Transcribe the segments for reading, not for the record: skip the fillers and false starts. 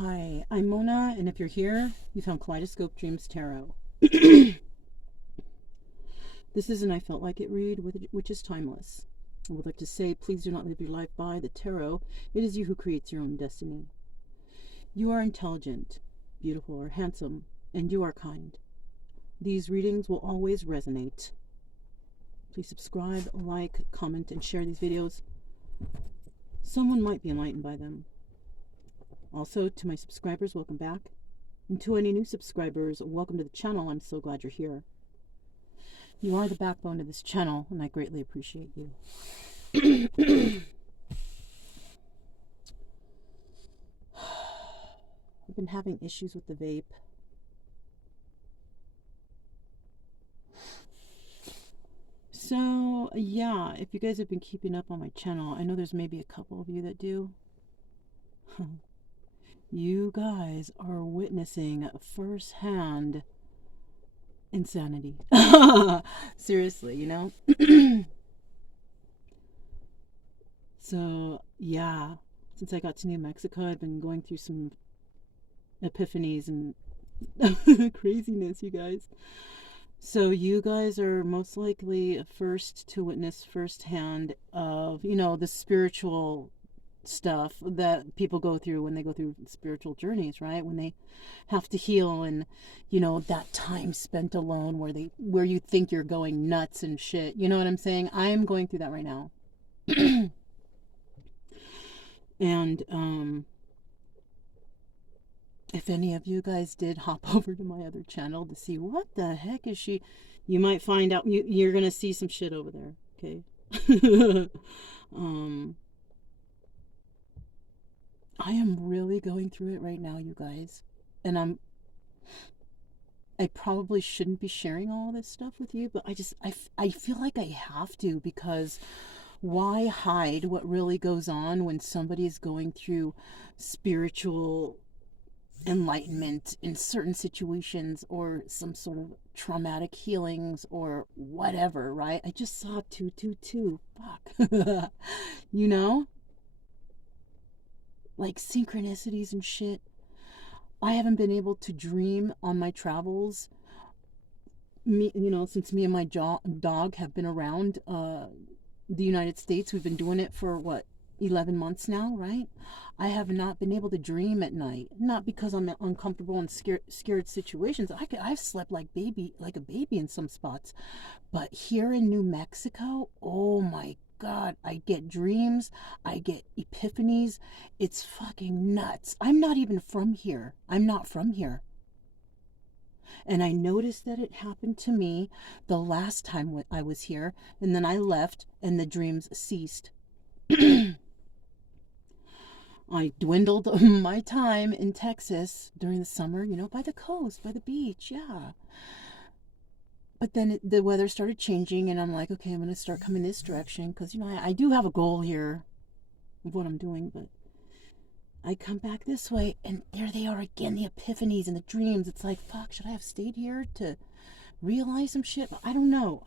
Hi, I'm Mona, and if you're here, you found Kaleidoscope Dreams Tarot. This is an I Felt Like It read, which is timeless. I would like to say, please do not live your life by the tarot. It is you who creates your own destiny. You are intelligent, beautiful, or handsome, and you are kind. These readings will always resonate. Please subscribe, like, comment, and share these videos. Someone might be enlightened by them. Also, to my subscribers, welcome back. And to any new subscribers, welcome to the channel. I'm so glad you're here. You are the backbone of this channel, and I greatly appreciate you. I've been having issues with the vape. So, yeah, if you guys have been keeping up on my channel, I know there's maybe a couple of you that do. You guys are witnessing firsthand insanity. Seriously, you know? So, yeah, since I got to New Mexico, I've been going through some epiphanies and craziness, you guys. So you guys are most likely first to witness firsthand of, you know, the spiritual stuff that people go through when they go through spiritual journeys, right? When they have to heal, and you know, that time spent alone where you think you're going nuts and shit. You know what I'm saying? I am going through that right now. And if any of you guys did hop over to my other channel to see what the heck is she, you might find out you're gonna see some shit over there, okay? I am really going through it right now, you guys, and I probably shouldn't be sharing all this stuff with you, but I feel like I have to, because why hide what really goes on when somebody is going through spiritual enlightenment in certain situations, or some sort of traumatic healings or whatever, right? I just saw 222. Fuck. You know? Like synchronicities and shit. I haven't been able to dream on my travels, you know, since me and my dog have been around the United States. We've been doing it for what, 11 months now, right? I have not been able to dream at night, not because I'm uncomfortable in scared situations. I've slept like a baby in some spots, but here in New Mexico, oh my God, I get dreams, I get epiphanies. It's fucking nuts. I'm not even from here. I'm not from here. And I noticed that it happened to me the last time I was here, and then I left and the dreams ceased. I dwindled my time in Texas during the summer, you know, by the coast, by the beach, yeah. But then the weather started changing, and I'm like, okay, I'm going to start coming this direction, because, you know, I do have a goal here of what I'm doing, but I come back this way, and there they are again, the epiphanies and the dreams. It's like, fuck, should I have stayed here to realize some shit? I don't know.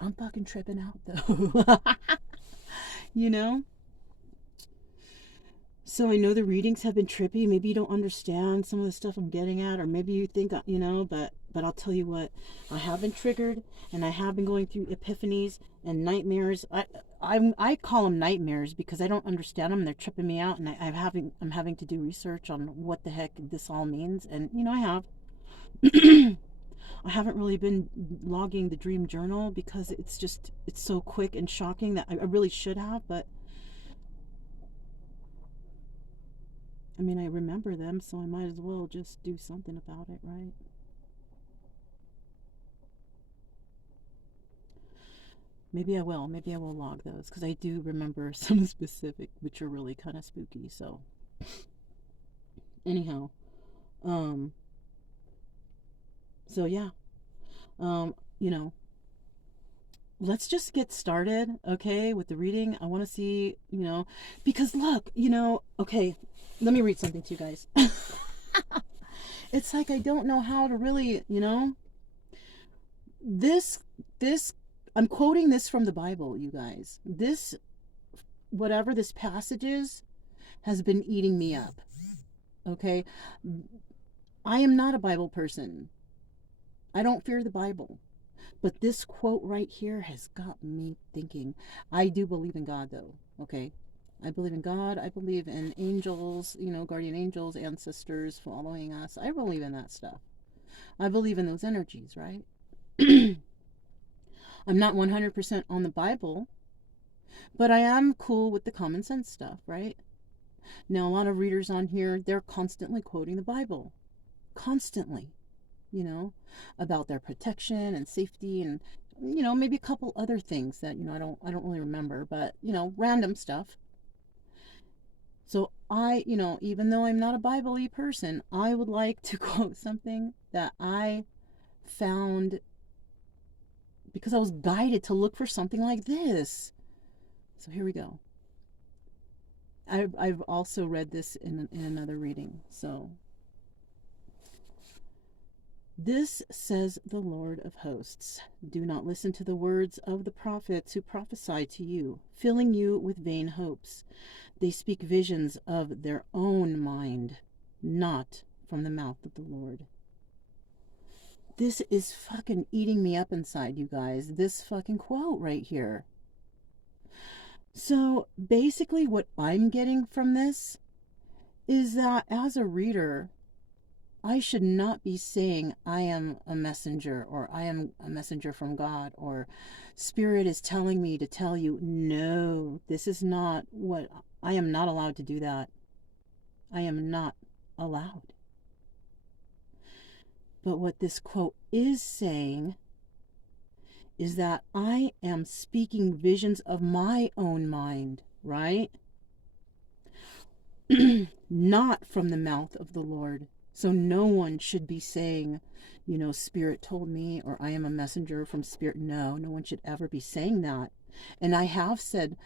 I'm fucking tripping out, though. You know? So I know the readings have been trippy. Maybe you don't understand some of the stuff I'm getting at, or maybe you think, you know, but I'll tell you what, I have been triggered, and I have been going through epiphanies and nightmares. I call them nightmares because I don't understand them. They're tripping me out, and I'm having to do research on what the heck this all means. And you know, I have. I haven't really been logging the dream journal because it's so quick and shocking that I really should have, but I mean, I remember them, so I might as well just do something about it, right? Maybe I will log those, because I do remember some specific, which are really kind of spooky. So anyhow, so yeah, you know, let's just get started, okay, with the reading. I want to see, you know, because look, you know, okay, let me read something to you guys. It's like I don't know how to really, you know, this I'm quoting this from the Bible, you guys. This whatever this passage is has been eating me up. Okay? I am not a Bible person. I don't fear the Bible. But this quote right here has got me thinking. I do believe in God, though. Okay? I believe in God. I believe in angels, guardian angels, ancestors following us. I believe in that stuff. I believe in those energies, right? I'm not 100% on the Bible, but I am cool with the common sense stuff, right? Now, a lot of readers on here, they're constantly quoting the Bible. Constantly. About their protection and safety and, maybe a couple other things that, I don't really remember, but, random stuff. So I, even though I'm not a Bible-y person, I would like to quote something that I found because I was guided to look for something like this. So here we go. I've also read this in another reading. So, this says the Lord of hosts, do not listen to the words of the prophets who prophesy to you, filling you with vain hopes. They speak visions of their own mind, not from the mouth of the Lord. This is fucking eating me up inside, you guys. This fucking quote right here. So basically what I'm getting from this is that as a reader, I should not be saying I am a messenger or I am a messenger from God or Spirit is telling me to tell you. No, this is not what I am not allowed to do that. I am not allowed. But what this quote is saying is that I am speaking visions of my own mind, right? Not from the mouth of the Lord. So no one should be saying, Spirit told me, or I am a messenger from Spirit. No one should ever be saying that. And I have said,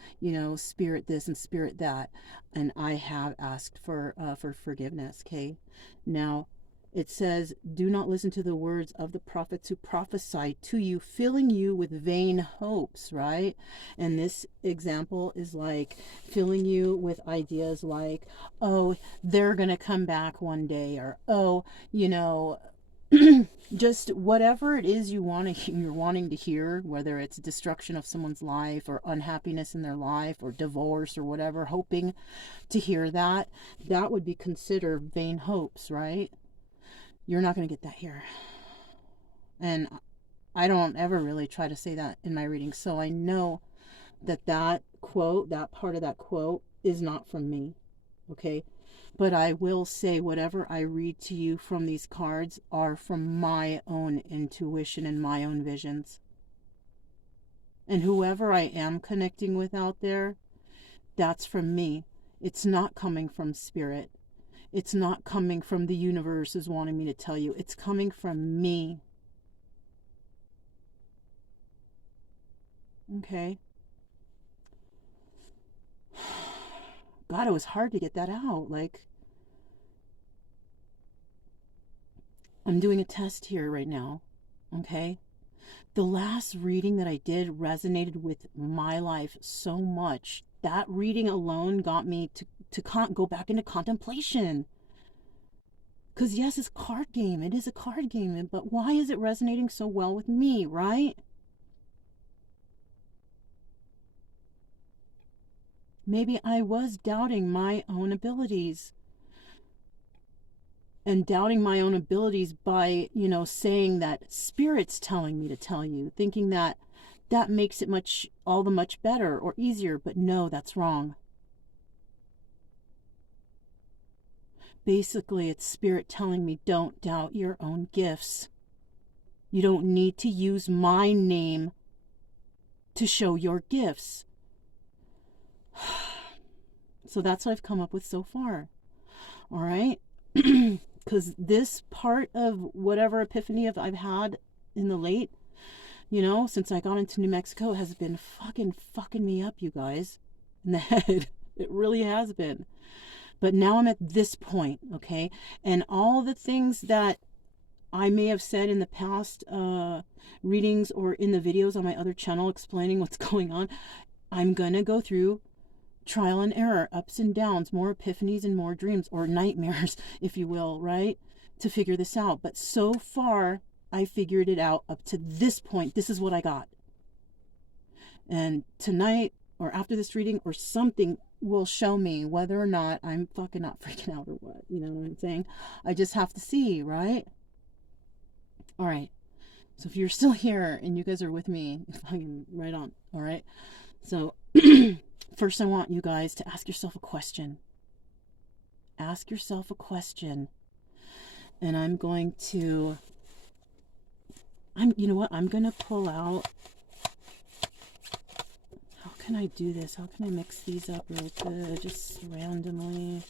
Spirit this and Spirit that, and I have asked for forgiveness. Okay, now it says, do not listen to the words of the prophets who prophesy to you, filling you with vain hopes, right? And this example is like filling you with ideas like, oh, they're going to come back one day, or, oh, just whatever it is you're wanting to hear, whether it's destruction of someone's life or unhappiness in their life or divorce or whatever, hoping to hear that would be considered vain hopes, right? You're not going to get that here. And I don't ever really try to say that in my readings. So I know that quote, that part of that quote is not from me. Okay. But I will say whatever I read to you from these cards are from my own intuition and my own visions. And whoever I am connecting with out there, that's from me. It's not coming from Spirit. It's not coming from the universe is wanting me to tell you. It's coming from me. Okay? God, it was hard to get that out. Like, I'm doing a test here right now. Okay? The last reading that I did resonated with my life so much. That reading alone got me to go back into contemplation. Because yes, it's a card game. It is a card game. But why is it resonating so well with me, right? Maybe I was doubting my own abilities. And doubting my own abilities by, saying that Spirit's telling me to tell you. Thinking that makes it all the much better or easier. But no, that's wrong. Basically, it's Spirit telling me, don't doubt your own gifts. You don't need to use my name to show your gifts. So that's what I've come up with so far. All right? Because this part of whatever epiphany I've had in the late, since I got into New Mexico, has been fucking me up, you guys. In the head. It really has been. But now I'm at this point, okay? And all the things that I may have said in the past readings or in the videos on my other channel explaining what's going on, I'm going to go through trial and error, ups and downs, more epiphanies and more dreams, or nightmares, if you will, right? To figure this out. But so far, I figured it out up to this point. This is what I got. And tonight, or after this reading, or something will show me whether or not I'm fucking not freaking out or what. You know what I'm saying? I just have to see, right? All right. So if you're still here and you guys are with me, fucking right on. All right. So first I want you guys to ask yourself a question. Ask yourself a question. And I'm going to, you know what? I'm going to pull out, how can I do this? How can I mix these up real good? Just randomly.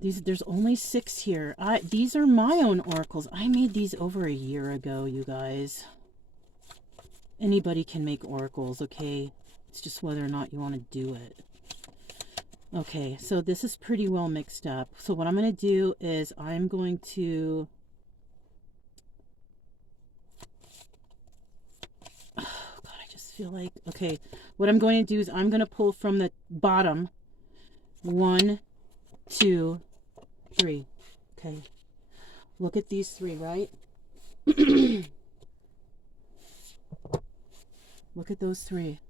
There's only 6 here. These are my own oracles. I made these over a year ago, you guys. Anybody can make oracles, okay? It's just whether or not you want to do it. Okay, so this is pretty well mixed up. So what I'm going to do is I'm going to... Oh, God, I just feel like... Okay, what I'm going to do is I'm going to pull from the bottom. 1, 2, 3. Okay. Look at these 3, right? Look at those 3.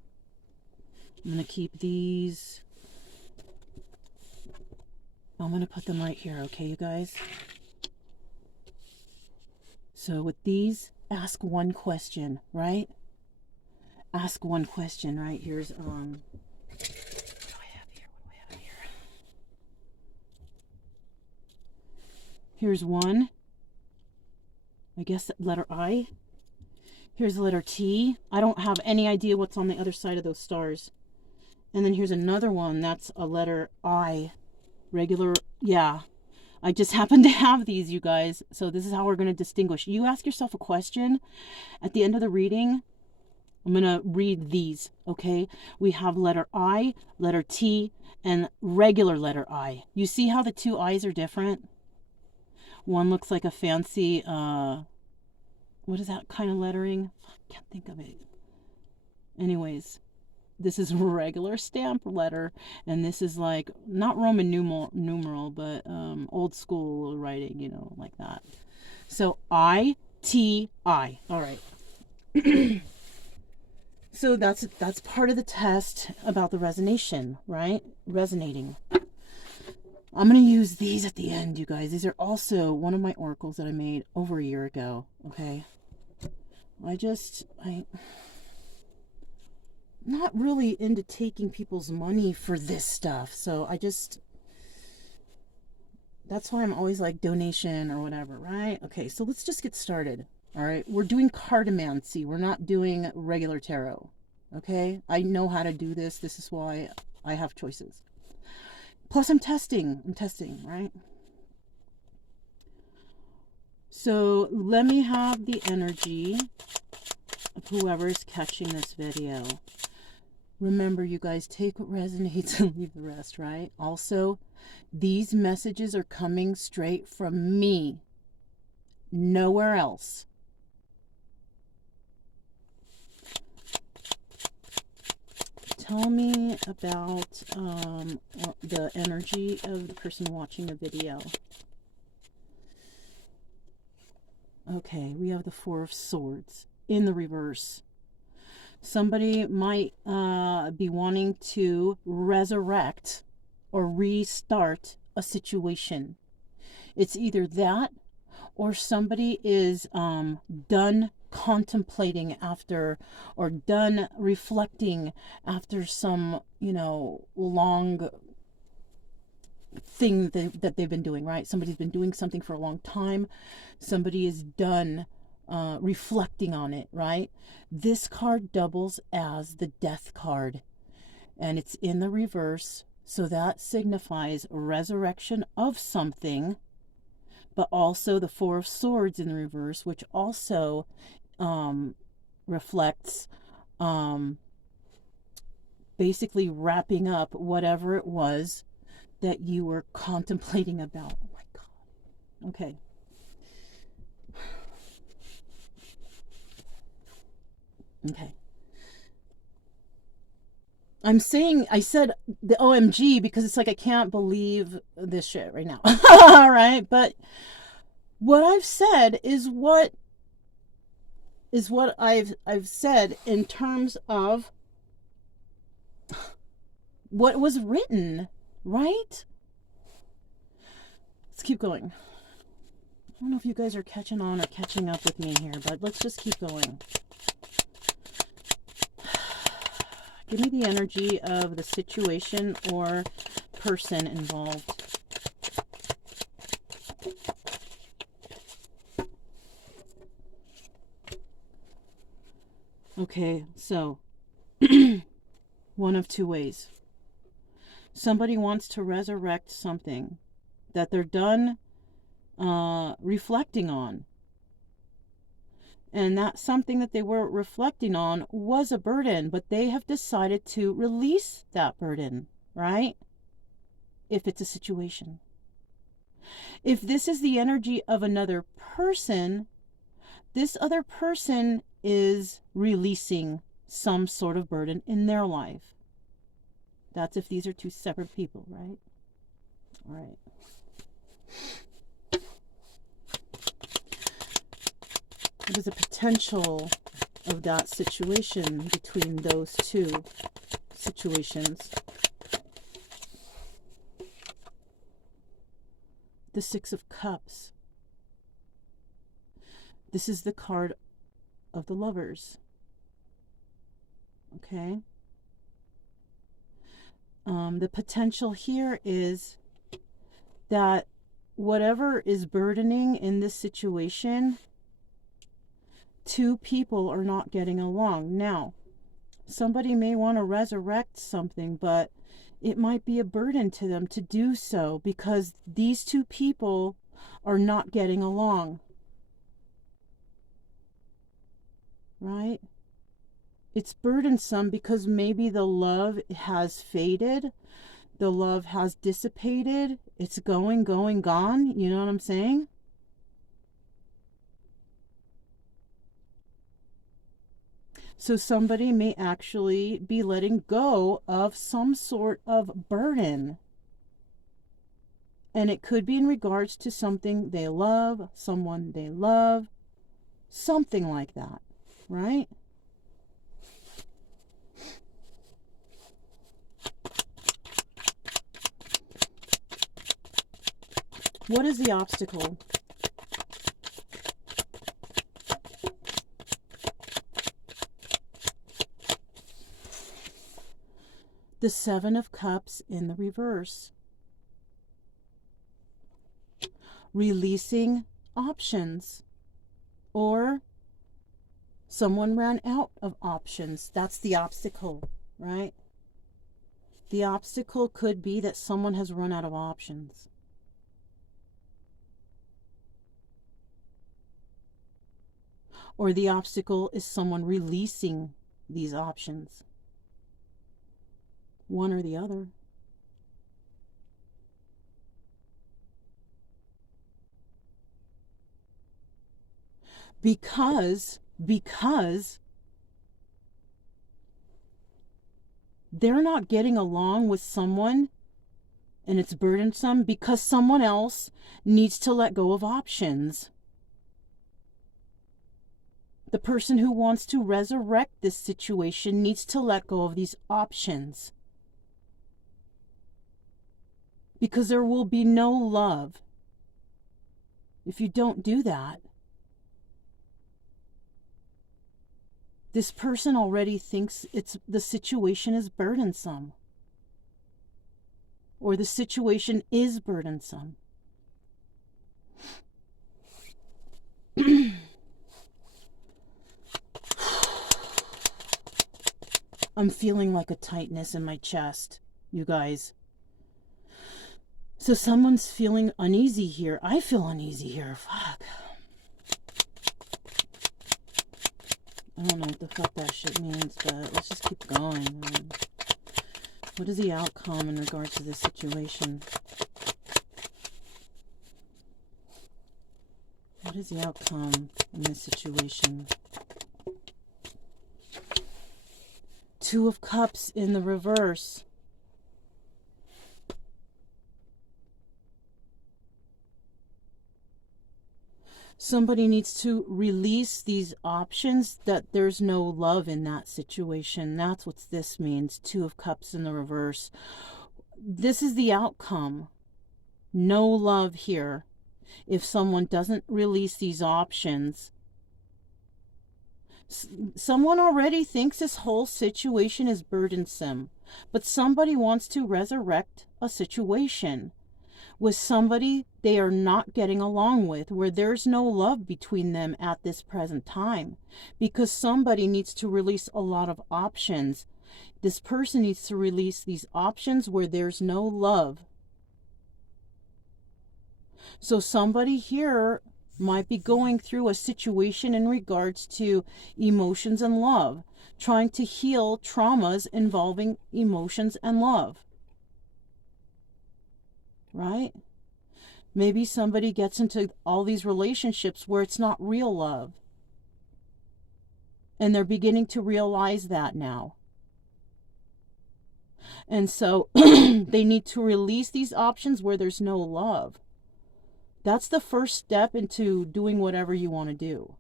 I'm going to keep these. I'm going to put them right here, okay, you guys? So with these, ask one question, right? Ask one question, right? Here's, what do I have here? What do I have here? Here's 1. I guess letter I. Here's the letter T. I don't have any idea what's on the other side of those stars. And then here's another one. That's a letter I. Regular, yeah. I just happen to have these, you guys. So this is how we're going to distinguish. You ask yourself a question. At the end of the reading, I'm going to read these, okay? We have letter I, letter T, and regular letter I. You see how the 2 I's are different? One looks like a fancy, what is that kind of lettering? I can't think of it. Anyways, this is a regular stamp letter, and this is like, not Roman numeral, but old school writing, you know, like that. So I-T-I. All right. So that's part of the test about the resonation, right? Resonating. I'm going to use these at the end, you guys. These are also one of my oracles that I made over a year ago, okay? I'm not really into taking people's money for this stuff, so that's why I'm always like donation or whatever, right? Okay, so let's just get started, all right? We're doing cartomancy. We're not doing regular tarot, okay? I know how to do this. This is why I have choices. Plus, I'm testing, right? So let me have the energy of whoever's catching this video. Remember, you guys, take what resonates and leave the rest, right? Also, these messages are coming straight from me. Nowhere else. Tell me about the energy of the person watching the video. Okay, we have the 4 of Swords in the reverse. Somebody might be wanting to resurrect or restart a situation. It's either that or somebody is done contemplating after, or done reflecting after some, you know, long thing that they've been doing, right? Somebody's been doing something for a long time. Somebody is done reflecting on it, right? This card doubles as the Death card, and it's in the reverse, so that signifies resurrection of something, but also the 4 of Swords in the reverse, which also reflects basically wrapping up whatever it was that you were contemplating about. Oh my God. Okay. Okay. I said the OMG because it's like I can't believe this shit right now. All right, but what I've said is what I've said in terms of what was written, right? Let's keep going. I don't know if you guys are catching on or catching up with me here, but let's just keep going. Give me the energy of the situation or person involved. Okay, so one of two ways. Somebody wants to resurrect something that they're done reflecting on. And that something that they were reflecting on was a burden, but they have decided to release that burden, right? If it's a situation. If this is the energy of another person, this other person is releasing some sort of burden in their life. That's if these are two separate people, right? All right. What is the potential of that situation between those two situations? The Six of Cups. This is the card of the Lovers. Okay. The potential here is that whatever is burdening in this situation, two people are not getting along. Now, somebody may want to resurrect something, but it might be a burden to them to do so because these two people are not getting along. Right? It's burdensome because maybe the love has faded. The love has dissipated. It's going, gone. You know what I'm saying? So somebody may actually be letting go of some sort of burden. And it could be in regards to something they love, someone they love, something like that, right? What is the obstacle? The Seven of Cups in the reverse. Releasing options. Or someone ran out of options. That's the obstacle, right? The obstacle could be that someone has run out of options. Or the obstacle is someone releasing these options. One or the other. Because they're not getting along with someone and it's burdensome because someone else needs to let go of options. The person who wants to resurrect this situation needs to let go of these options. Because there will be no love if you don't do that. This person already thinks the situation is burdensome. Or the situation is burdensome. I'm feeling like a tightness in my chest, you guys. So someone's feeling uneasy here. I feel uneasy here. Fuck. I don't know what the fuck that shit means, but let's just keep going. What is the outcome in regards to this situation? What is the outcome in this situation? Two of Cups in the reverse. Somebody needs to release these options, that there's no love in that situation. That's what this means. Two of Cups in the reverse. This is the outcome. No love here. If someone doesn't release these options, someone already thinks this whole situation is burdensome, but somebody wants to resurrect a situation with somebody they are not getting along with, where there's no love between them at this present time, because somebody needs to release a lot of options. This person needs to release these options where there's no love. So somebody here might be going through a situation in regards to emotions and love, trying to heal traumas involving emotions and love. Right? Maybe somebody gets into all these relationships where it's not real love. And they're beginning to realize that now. And so they need to release these options where there's no love. That's the first step into doing whatever you want to do.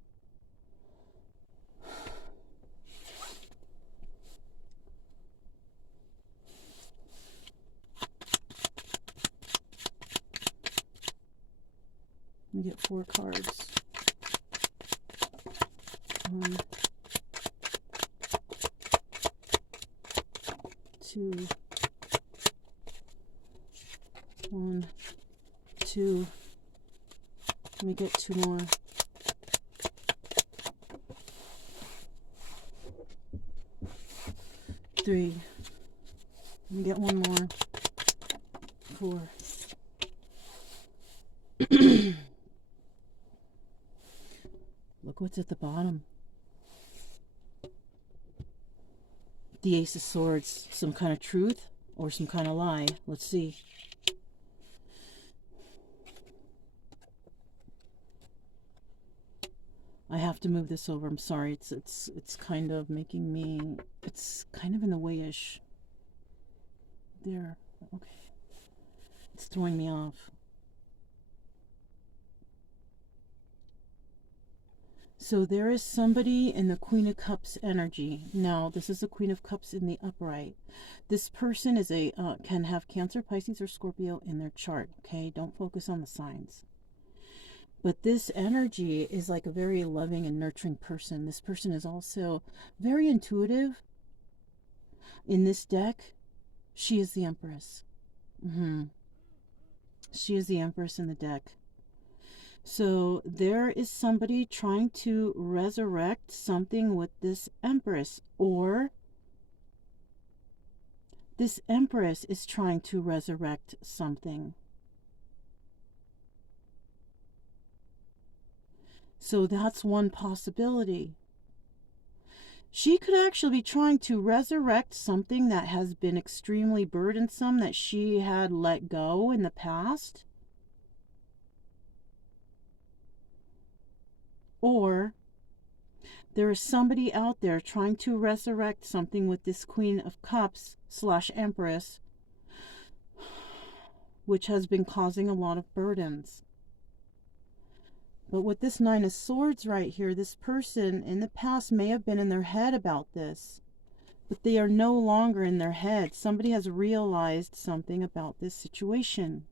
We get 4 cards. 1, 2, 1, 2. Let me get 2 more. 3. Let me get 1 more. 4. Look what's at the bottom. The Ace of Swords. Some kind of truth or some kind of lie. Let's see. I have to move this over. I'm sorry. It's kind of making me, it's kind of in the way-ish. There. Okay. It's throwing me off. So there is somebody in the Queen of Cups energy. Now, this is the Queen of Cups in the upright. This person is a can have Cancer, Pisces, or Scorpio in their chart. Okay, don't focus on the signs. But this energy is like a very loving and nurturing person. This person is also very intuitive. In this deck, she is the Empress. She is the Empress in the deck. So there is somebody trying to resurrect something with this Empress, or this Empress is trying to resurrect something. So that's one possibility. She could actually be trying to resurrect something that has been extremely burdensome, that she had let go in the past. Or there is somebody out there trying to resurrect something with this Queen of Cups / Empress, which has been causing a lot of burdens. But with this 9 of Swords right here, this person in the past may have been in their head about this, but they are no longer in their head. Somebody has realized something about this situation.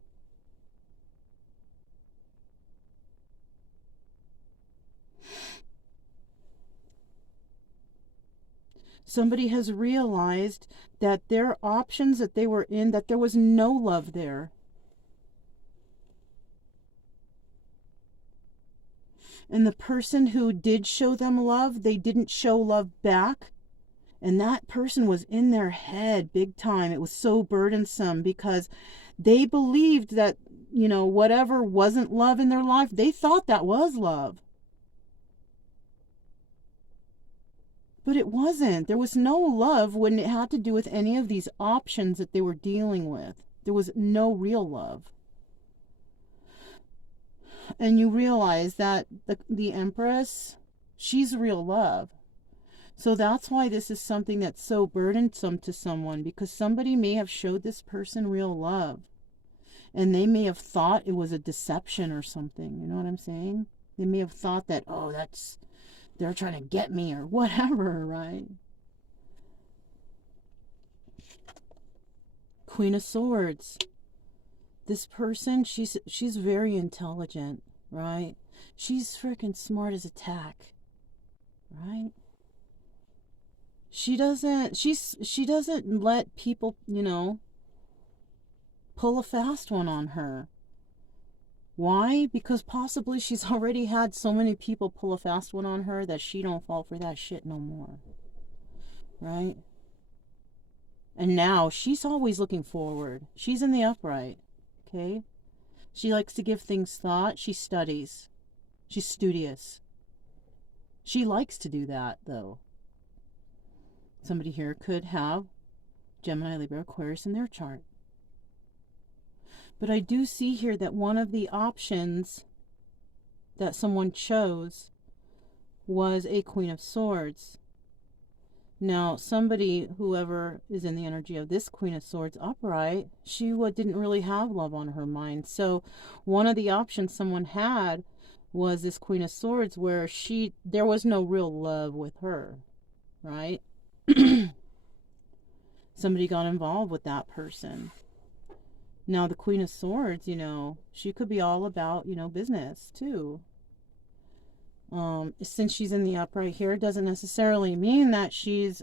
Somebody has realized that their options that they were in, that there was no love there. And the person who did show them love, they didn't show love back. And that person was in their head big time. It was so burdensome because they believed that, you know, whatever wasn't love in their life, they thought that was love. But it wasn't. There was no love when it had to do with any of these options that they were dealing with. There was no real love. And you realize that the Empress, she's real love. So that's why this is something that's so burdensome to someone, because somebody may have showed this person real love and they may have thought it was a deception or something. You know what I'm saying? They may have thought that, oh, they're trying to get me or whatever, right? Queen of Swords. This person, she's very intelligent, right? She's freaking smart as a tack, right? She doesn't let people, pull a fast one on her. Why? Because possibly she's already had so many people pull a fast one on her that she don't fall for that shit no more. Right? And now she's always looking forward. She's in the upright. Okay? She likes to give things thought. She studies. She's studious. She likes to do that, though. Somebody here could have Gemini, Libra, Aquarius in their chart. But I do see here that one of the options that someone chose was a Queen of Swords. Now, somebody, whoever is in the energy of this Queen of Swords upright, she didn't really have love on her mind. So one of the options someone had was this Queen of Swords, where there was no real love with her, right? Somebody got involved with that person. Now, the Queen of Swords, she could be all about, business too. Since she's in the upright here, it doesn't necessarily mean that she's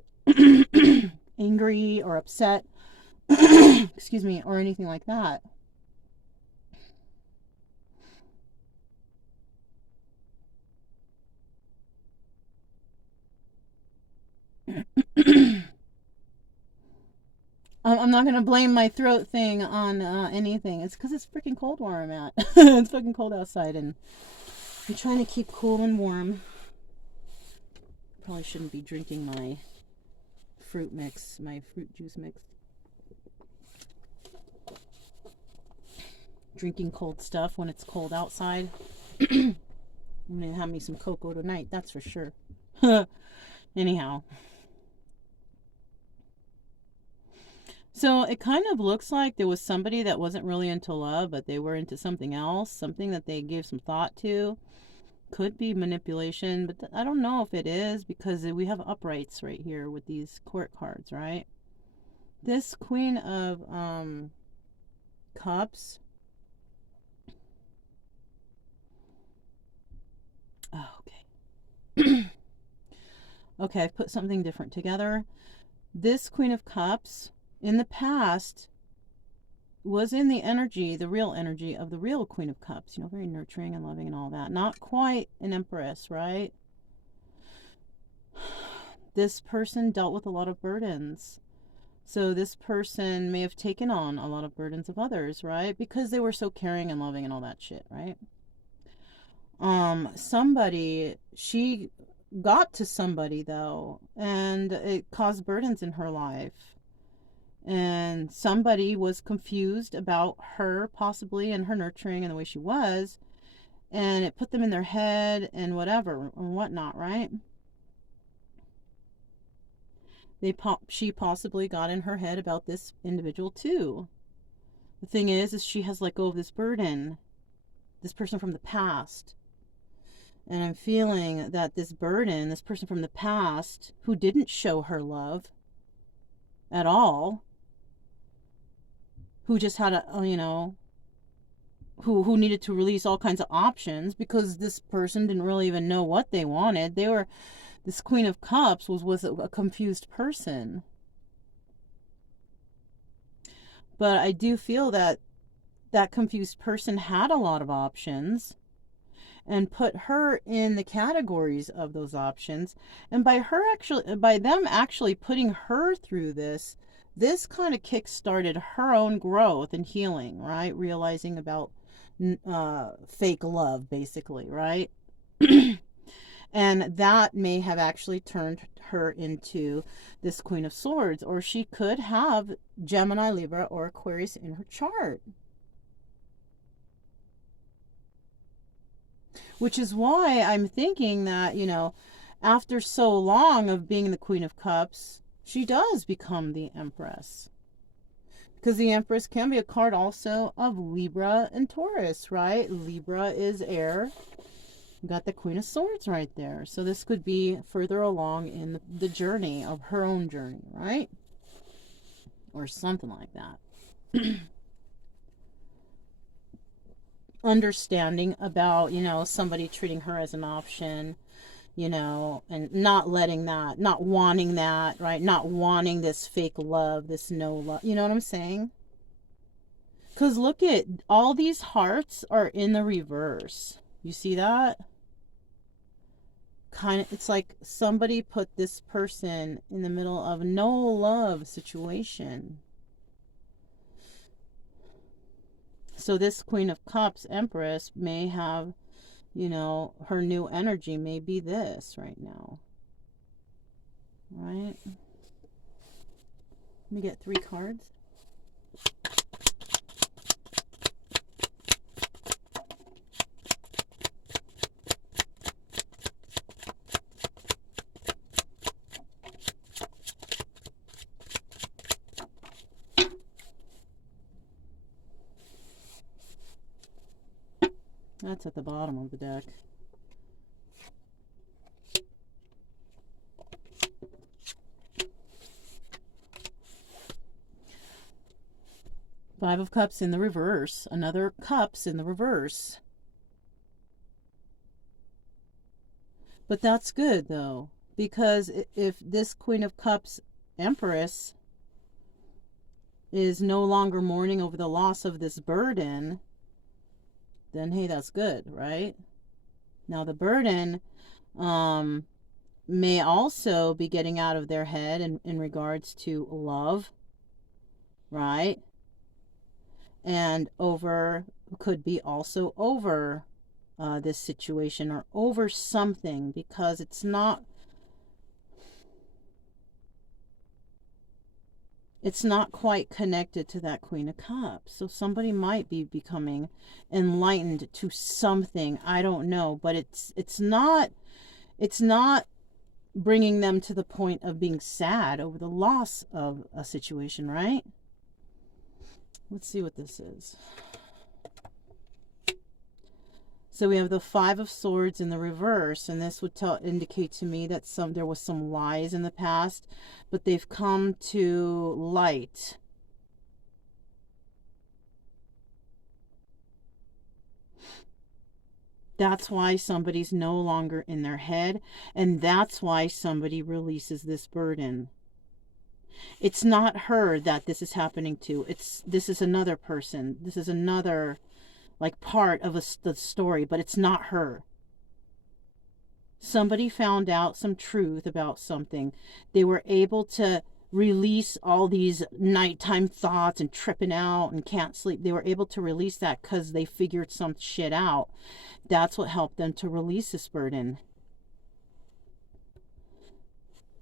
angry or upset, excuse me, or anything like that. I'm not going to blame my throat thing on anything. It's because it's freaking cold where I'm at. It's fucking cold outside, and I'm trying to keep cool and warm. Probably shouldn't be drinking my fruit juice mix. Drinking cold stuff when it's cold outside. I'm going to have me some cocoa tonight, that's for sure. Anyhow. So it kind of looks like there was somebody that wasn't really into love, but they were into something else, something that they gave some thought to. Could be manipulation, but I don't know if it is, because we have uprights right here with these court cards, right? This Queen of Cups. Oh, okay. Okay, I've put something different together. This Queen of Cups, in the past, was in the energy, the real energy of the real Queen of Cups. Very nurturing and loving and all that. Not quite an empress, right? This person dealt with a lot of burdens. So this person may have taken on a lot of burdens of others, right? Because they were so caring and loving and all that shit, right? She got to somebody, though, and it caused burdens in her life. And somebody was confused about her, possibly, and her nurturing and the way she was, and it put them in their head and whatever and whatnot, right? She possibly got in her head about this individual too. The thing is she has let go of this burden, this person from the past. And I'm feeling that this burden, this person from the past who didn't show her love at all, who just had who needed to release all kinds of options, because this person didn't really even know what they wanted. This Queen of Cups was a confused person. But I do feel that confused person had a lot of options, and put her in the categories of those options. And by them actually putting her through this kind of kick-started her own growth and healing, right? Realizing about fake love, basically, right? And that may have actually turned her into this Queen of Swords. Or she could have Gemini, Libra, or Aquarius in her chart. Which is why I'm thinking that, after so long of being the Queen of Cups, she does become the Empress. Because the Empress can be a card also of Libra and Taurus, right? Libra is air. You got the Queen of Swords right there. So this could be further along in the journey of her own journey, right? Or something like that. Understanding about, somebody treating her as an option, and not letting that, not wanting that, right? Not wanting this fake love, this no love. You know what I'm saying? Because look at all these hearts are in the reverse. You see that? Kind of, it's like somebody put this person in the middle of no love situation. So this Queen of Cups, Empress, may have, her new energy may be this right now. Right? Let me get 3 cards. That's at the bottom of the deck. Five of Cups in the reverse. Another Cups in the reverse. But that's good, though. Because if this Queen of Cups Empress is no longer mourning over the loss of this burden, then hey, that's good, right? Now the burden may also be getting out of their head in regards to love, right? And over, could be also over this situation or over something, because it's not quite connected to that Queen of Cups. So somebody might be becoming enlightened to something. I don't know, but it's not bringing them to the point of being sad over the loss of a situation, right? Let's see what this is. So we have the Five of Swords in the reverse, and this would indicate to me that there was some lies in the past, but they've come to light. That's why somebody's no longer in their head, and that's why somebody releases this burden. It's not her that this is happening to. This is another person. This is another, like, part of the story, but it's not her. Somebody found out some truth about something. They were able to release all these nighttime thoughts and tripping out and can't sleep. They were able to release that because they figured some shit out. That's what helped them to release this burden.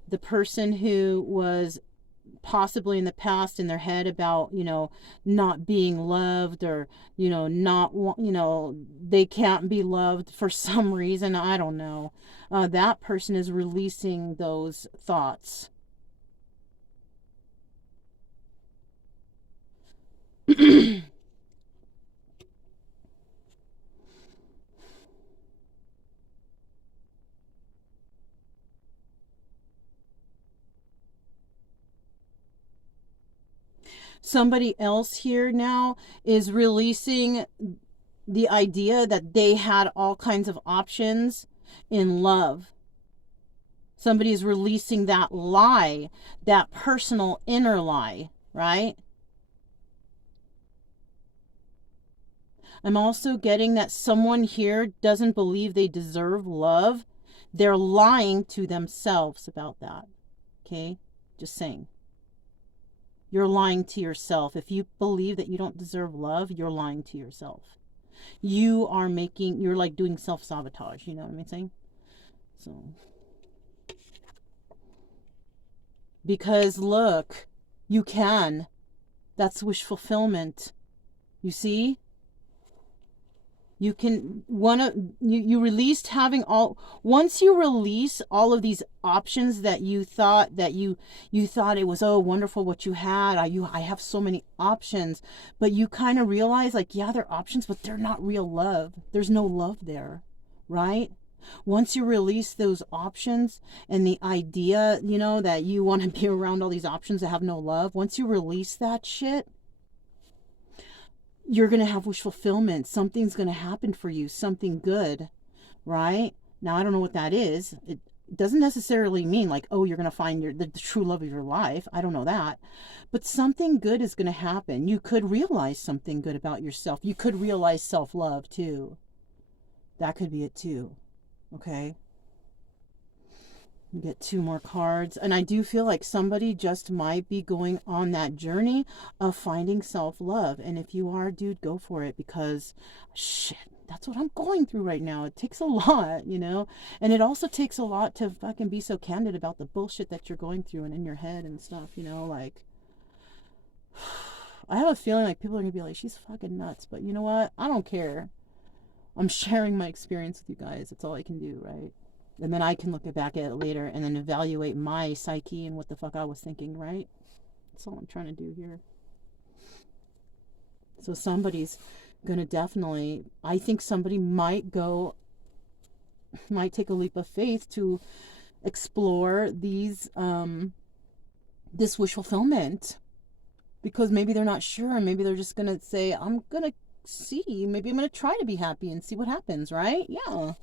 The person who was possibly in the past in their head about, not being loved, or, not, they can't be loved for some reason. I don't know. That person is releasing those thoughts. Somebody else here now is releasing the idea that they had all kinds of options in love. Somebody is releasing that lie, that personal inner lie, right? I'm also getting that someone here doesn't believe they deserve love. They're lying to themselves about that. Okay? Just saying. You're lying to yourself. If you believe that you don't deserve love, you're lying to yourself. You're like doing self-sabotage. You know what I'm saying? So, because look, you can. That's wish fulfillment. You see? You can you released having all, once you release all of these options that you thought you thought it was, oh, wonderful what you had. I have so many options, but you kind of realize, like, yeah, they're options, but they're not real love. There's no love there, right? Once you release those options and the idea, that you want to be around all these options that have no love, once you release that shit, you're going to have wish fulfillment. Something's going to happen for you, something good, right? Now, I don't know what that is. It doesn't necessarily mean like, oh, you're going to find the true love of your life. I don't know that. But something good is going to happen. You could realize something good about yourself. You could realize self-love too. That could be it too. Okay? Get 2 more cards. And I do feel like somebody just might be going on that journey of finding self-love. And if you are, dude, go for it, because shit, that's what I'm going through right now. It takes a lot, and it also takes a lot to fucking be so candid about the bullshit that you're going through and in your head and stuff, like, I have a feeling like people are gonna be like, she's fucking nuts, but you know what? I don't care. I'm sharing my experience with you guys. That's all I can do, right? And then I can look back at it later and then evaluate my psyche and what the fuck I was thinking, right? That's all I'm trying to do here. So somebody's gonna definitely, I think somebody might take a leap of faith to explore these, this wish fulfillment, because maybe they're not sure, and maybe they're just gonna say, I'm gonna see, maybe I'm gonna try to be happy and see what happens, right? Yeah.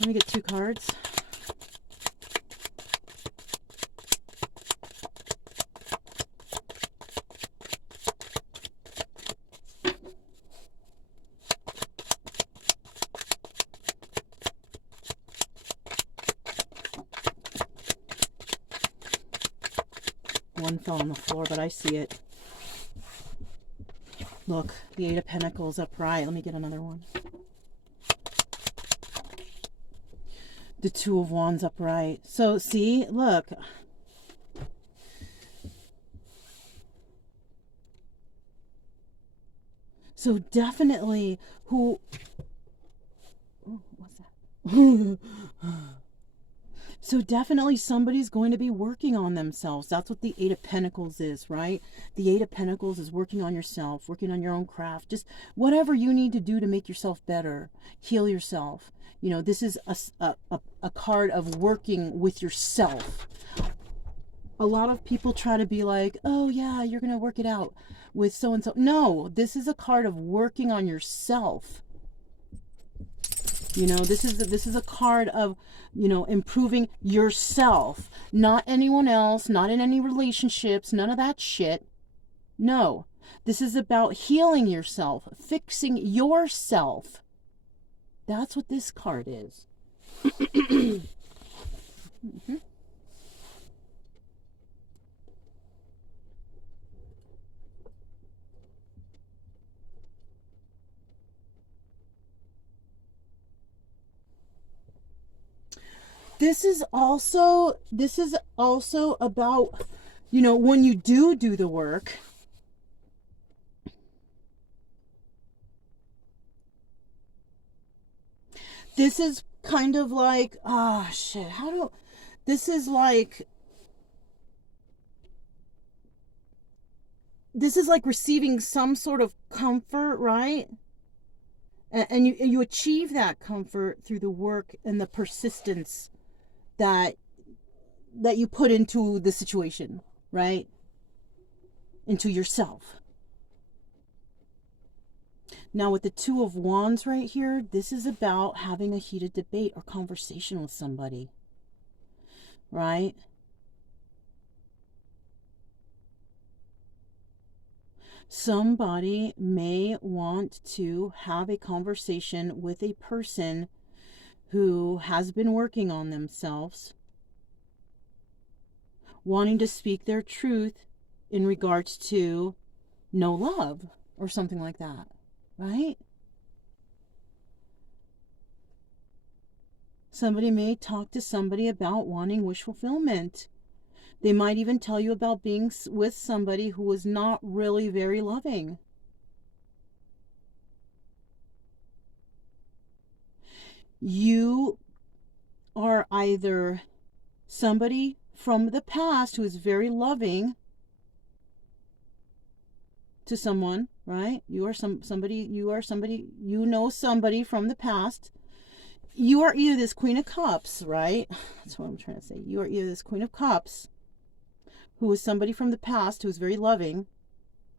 Let me get 2 cards. One fell on the floor, but I see it. Look, the 8 of Pentacles upright. Let me get another one. The 2 of Wands upright. So, see, look. So, definitely, what's that? So, definitely somebody's going to be working on themselves. That's what the 8 of Pentacles is, right? The 8 of Pentacles is working on yourself, working on your own craft. Just whatever you need to do to make yourself better. Heal yourself. This is a card of working with yourself. A lot of people try to be like, oh yeah, you're going to work it out with so-and-so. No, this is a card of working on yourself. This is a card of, improving yourself, not anyone else, not in any relationships, none of that shit. No, this is about healing yourself, fixing yourself. That's what this card is. Mm-hmm. This is also about, when you do the work, this is kind of like, this is like receiving some sort of comfort, right? And you achieve that comfort through the work and the persistence that you put into the situation, right? Into yourself. Now with the 2 of Wands right here, this is about having a heated debate or conversation with somebody, right? Somebody may want to have a conversation with a person who has been working on themselves, wanting to speak their truth in regards to no love or something like that, right? Somebody may talk to somebody about wanting wish fulfillment. They might even tell you about being with somebody who was not really very loving. You are either somebody from the past who is very loving to someone, right? You are somebody, you know somebody from the past. You are either this Queen of Cups, right? That's what I'm trying to say. You are either this Queen of Cups who is somebody from the past who is very loving,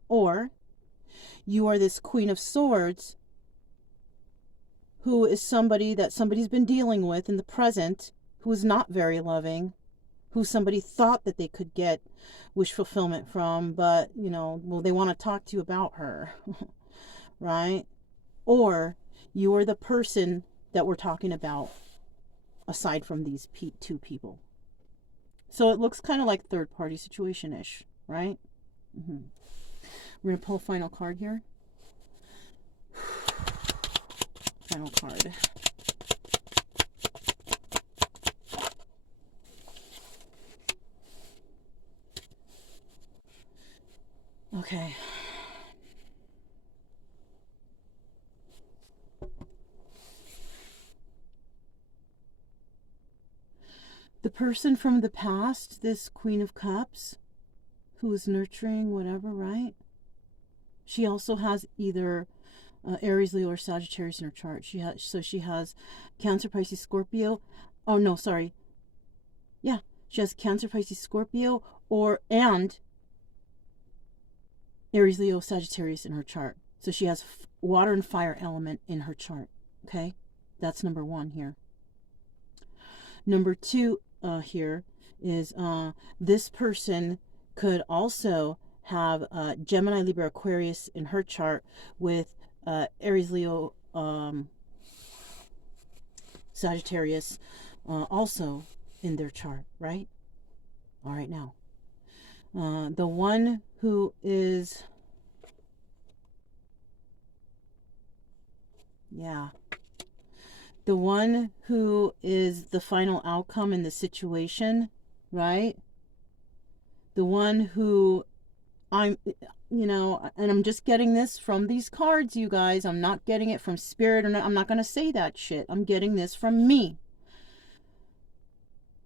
or you are this Queen of Swords who is somebody that somebody's been dealing with in the present who is not very loving, who somebody thought that they could get wish fulfillment from, but, you know, well, they want to talk to you about her, right? Or you are the person that we're talking about aside from these two people. So it looks kind of like third party situation-ish, right? Mm-hmm. We're going to pull a final card here. Final card. Okay. The person from the past, this Queen of Cups, who is nurturing, whatever, right? She also has either Aries, Leo, or Sagittarius in her chart. She has Cancer, Pisces, Scorpio. Oh no, sorry. Yeah, she has Cancer, Pisces, Scorpio, and Aries, Leo, Sagittarius in her chart. So she has water and fire element in her chart. Okay, that's number one here. Number two here is this person could also have Gemini, Libra, Aquarius in her chart with Aries, Leo, Sagittarius also in their chart, right? All right, now the one who is, the one who is the final outcome in the situation, right? The one who I'm, you know, and I'm just getting this from these cards, you guys. I'm not getting it from spirit, or not, I'm not going to say that shit. I'm getting this from me.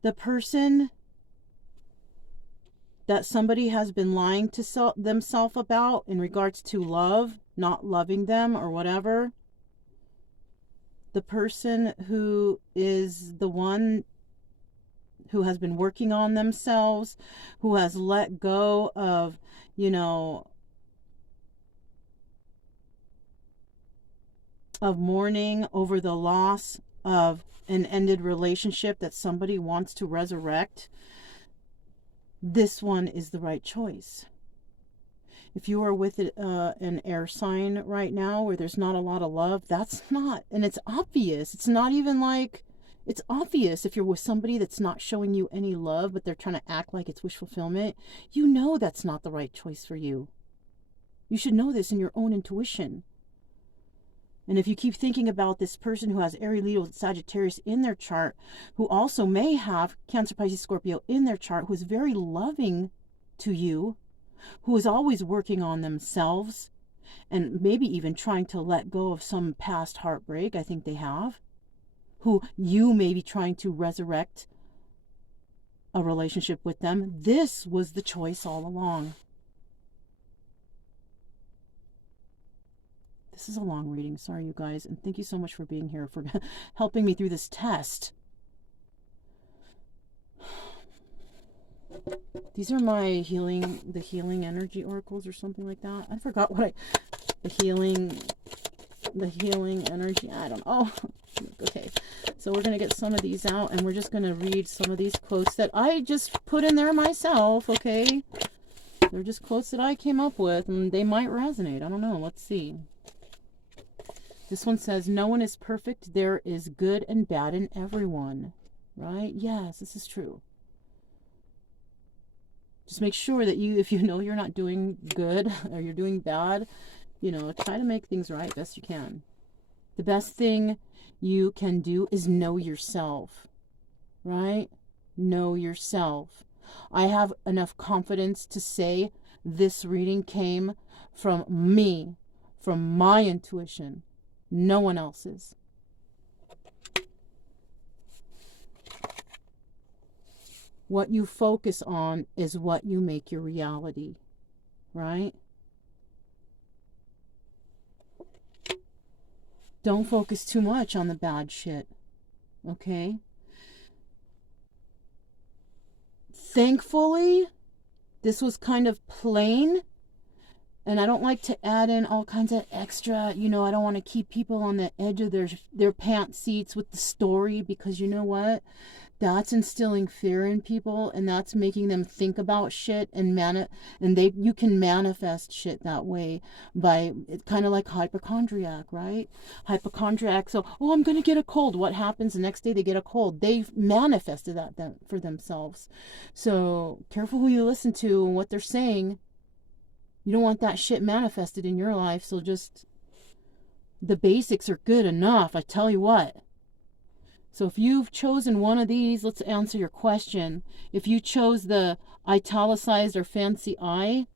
The person that somebody has been lying to themselves about in regards to love, not loving them or whatever. The person who is the one who has been working on themselves, who has let go of, you know, of mourning over the loss of an ended relationship that somebody wants to resurrect. This one is the right choice. If you are with an air sign right now where there's not a lot of love, that's not, and it's obvious. It's not even like, it's obvious if you're with somebody that's not showing you any love, but they're trying to act like it's wish fulfillment. You know that's not the right choice for you. You should know this in your own intuition. And if you keep thinking about this person who has Aries, Leo, Sagittarius in their chart, who also may have Cancer, Pisces, Scorpio in their chart, who is very loving to you, who is always working on themselves, and maybe even trying to let go of some past heartbreak, I think they have, who you may be trying to resurrect a relationship with them. This was the choice all along. This is a long reading. Sorry, you guys. And thank you so much for being here, for helping me through this test. These are my the healing energy oracles or something like that. I forgot what the healing energy. I don't know. Okay. So we're going to get some of these out, and we're just going to read some of these quotes that I just put in there myself, okay? They're just quotes that I came up with, and they might resonate. I don't know. Let's see. This one says, no one is perfect. There is good and bad in everyone. Right? Yes, this is true. Just make sure that if you know you're not doing good or you're doing bad, you know, try to make things right best you can. The best thing you can do is know yourself. Right? Know yourself. I have enough confidence to say this reading came from me, from my intuition. No one else's. What you focus on is what you make your reality, right? Don't focus too much on the bad shit, okay? Thankfully, this was kind of plain, and I don't like to add in all kinds of extra, I don't want to keep people on the edge of their pant seats with the story, because you know what? That's instilling fear in people, and that's making them think about shit, and you can manifest shit that way by, it's kind of like hypochondriac, right? Hypochondriac, so, oh, I'm gonna get a cold. What happens the next day? They get a cold. They've manifested that for themselves. So careful who you listen to and what they're saying. You don't want that shit manifested in your life. So just, the basics are good enough, I tell you what. So if you've chosen one of these, let's answer your question. If you chose the italicized or fancy I,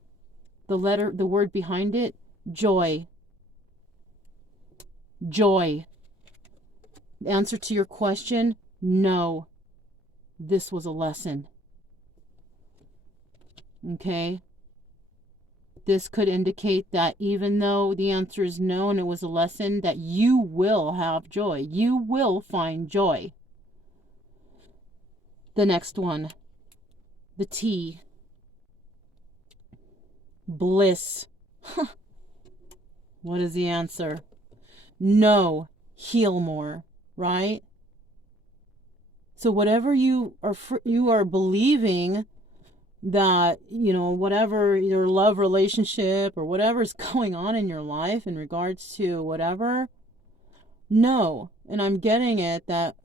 the word behind it, joy. Joy. The answer to your question, no. This was a lesson. Okay? This could indicate that even though the answer is no and it was a lesson, that you will have joy. You will find joy. The next one, the T. Bliss. What is the answer? No. Heal more, right? So whatever you are believing that, whatever your love relationship or whatever's going on in your life in regards to whatever, no. And I'm getting it that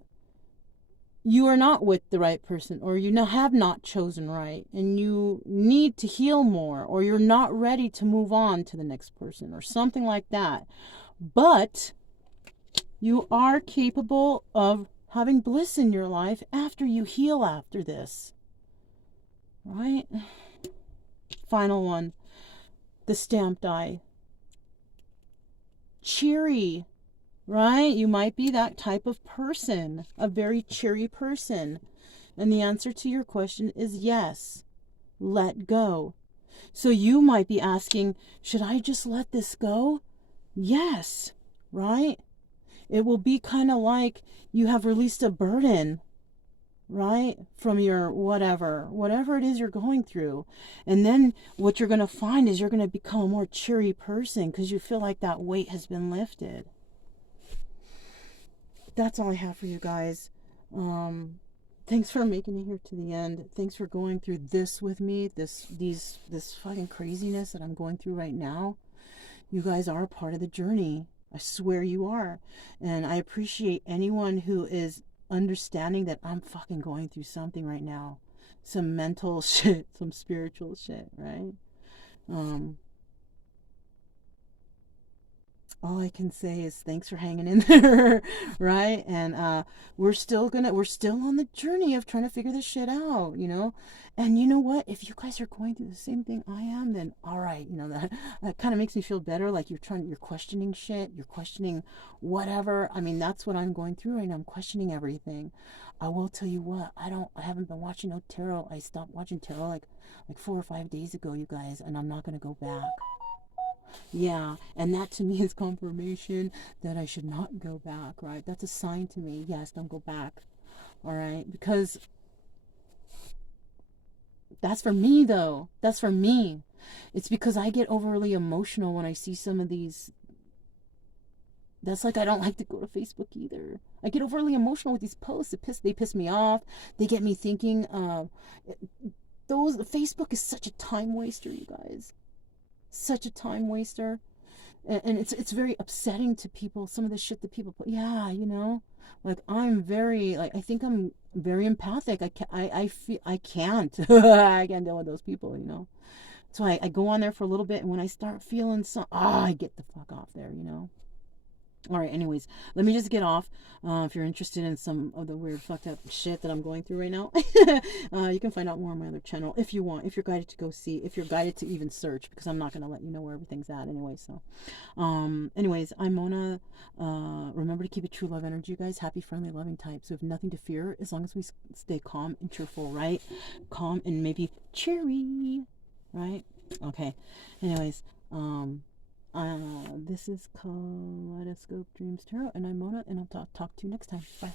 you are not with the right person, or you have not chosen right, and you need to heal more, or you're not ready to move on to the next person, or something like that. But you are capable of having bliss in your life after you heal after this. Right? Final one. The stamped eye. Cheery. Right? You might be that type of person. A very cheery person. And the answer to your question is yes. Let go. So you might be asking, should I just let this go? Yes. Right? It will be kind of like you have released a burden, right? From your whatever it is you're going through. And then what you're going to find is you're going to become a more cheery person because you feel like that weight has been lifted. That's all I have for you guys. Thanks for making it here to the end. Thanks for going through this with me. This fucking craziness that I'm going through right now. You guys are a part of the journey. I swear you are. And I appreciate anyone who is understanding that I'm fucking going through something right now. Some mental shit, some spiritual shit, right? All I can say is thanks for hanging in there, right? And we're still on the journey of trying to figure this shit out, And you know what? If you guys are going through the same thing I am, then all right, that kind of makes me feel better. Like you're questioning shit, you're questioning whatever. I mean, that's what I'm going through right now. I'm questioning everything. I will tell you what, I haven't been watching no tarot. I stopped watching tarot like 4 or 5 days ago, you guys, and I'm not gonna go back. Yeah, and that to me is confirmation that I should not go back, right? That's a sign to me. Yes, don't go back. All right? Because that's for me, though. That's for me. It's because I get overly emotional when I see some of these. That's like I don't like to go to Facebook either. I get overly emotional with these posts. They piss me off. They get me thinking. Facebook is such a time waster, you guys. Such a time waster. And it's very upsetting to people, some of the shit that people put. Yeah, like I think I'm very empathic. I feel I can't I can't deal with those people. So I go on there for a little bit, and when I start feeling I get the fuck off there. All right, anyways, let me just get off. If you're interested in some of the weird fucked up shit that I'm going through right now, you can find out more on my other channel if you want, if you're guided to go see, if you're guided to even search, because I'm not going to let you know where everything's at anyway. So anyways, I'm Mona. Remember to keep it true love energy, you guys. Happy, friendly, loving types. We have nothing to fear as long as we stay calm and cheerful, right? Calm and maybe cheery, right? Okay. Anyways, this is Kaleidoscope Dreams Tarot, and I'm Mona, and I'll talk to you next time. Bye.